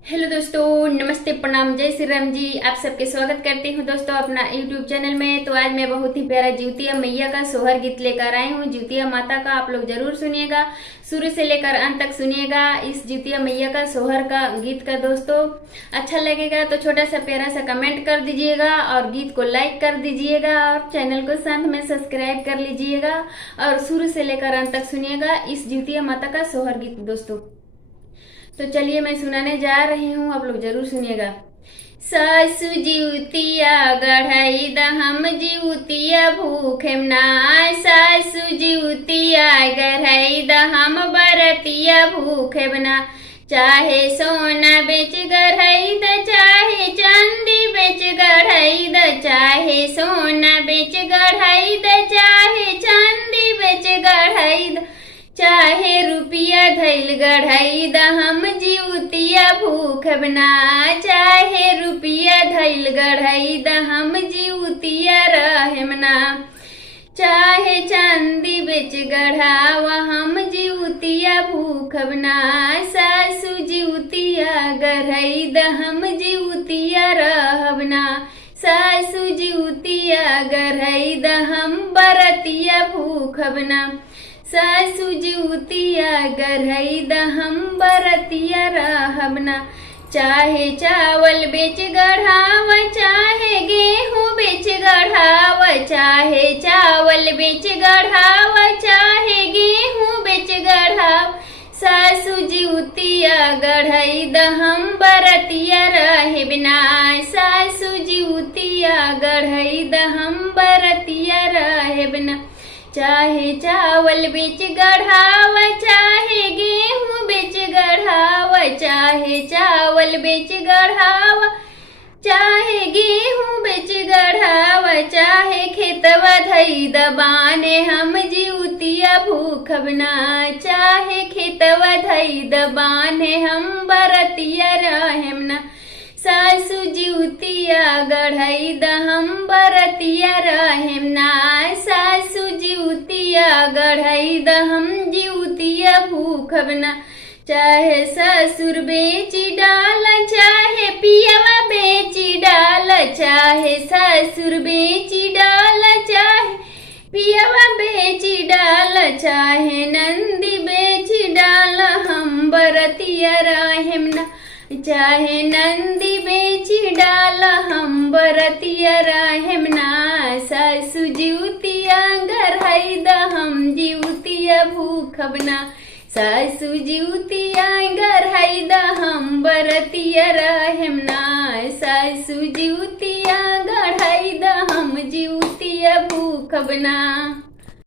Hello दोस्तों, नमस्ते, प्रणाम, जय श्री राम जी। आप सबके स्वागत करती हूँ दोस्तों अपना यूट्यूब चैनल में। तो आज मैं बहुत ही प्यारा जिउतिया मैया का सोहर गीत लेकर आई हूँ। जिउतिया माता का आप लोग जरूर सुनिएगा, शुरू से लेकर अंत तक सुनिएगा इस जिउतिया मैया का सोहर का गीत का। दोस्तों अच्छा लगेगा तो छोटा सा प्यारा सा कमेंट कर दीजिएगा और गीत को लाइक कर दीजिएगा और चैनल को साथ में सब्सक्राइब कर लीजिएगा और शुरू से लेकर अंत तक सुनिएगा इस जिउतिया माता का सोहर गीत दोस्तों। तो चलिए मैं सुनाने जा रही हूँ, आप लोग जरूर सुनिएगा। सासु जिउतिया गढ़ाई दहम जिउतिया भूखेम ना, सासु जिउतिया गढ़ाई दहम बरतिया भूखेम ना। चाहे सोना बेच गढ़ाई द, चाहे चांदी बेच गढ़ाई द, चाहे सोना बेच गढ़ाई द, चाहे चांदी बेच गढ़ाई द, चाहे रुपया धैल गढ़ाई द हम जिउतिया भूखब ना। चाहे रुपया धैल गढ़ाई द हम जिउतिया रहेम ना। चाहे चांदी बेच गढ़ावा हम जिउतिया भूखब ना। सासु जिउतिया गढ़ाई द हम जिउतिया रहब ना। सासु जिउतिया गढ़ाई द हम बरतिया भूखब ना। सासु जिउतिया गढ़ाई द हम बरतिया रहब ना। चाहे चावल बेच गढ़ाव, चाहे गेहूं बेच गढ़ाव, चाहे चावल बेच गढ़ाव, चाहे गेहूं बेच गढ़ाव। सासु जिउतिया गढ़ाई द हम बरतिया रहेब ना। सासु जिउतिया गढ़ाई द हम बरतिया रहेब ना। चाहे चावल बेच गढ़ाव, चाहे गेहूं बेच गढ़ाव, चाहे चावल बेच गढ़ाव, चाहे गेहूं बेच गढ़ाव, चाहे खेतवा धई दबाने हम जिउतिया भूखब ना। चाहे खेतवा धई दबाने हम बरतिया रहेम ना। सासु जिउतिया गढ़ाई द हम बरतिया रहेम ना। सासु जिउतिया गढ़ाई द हम जिउतिया भूखब ना। चाहे ससुर बेची डाल, चाहे पियवा बेची डाल, चाहे ससुर बेची डाल, चाहे पियवा बेची डाल, चाहे नंदी बेची डाल हम बरतिया रहेम ना। चाहे नंदी बेची डाल हम बरतिया रहेम ना। सासु जिउतिया गढ़ाई द हम जिउतिया भूखब ना। सासु जिउतिया गढ़ाई द हम बरतिया रहेम ना। सासु जिउतिया गढ़ाई द हम जिउतिया भूखब ना।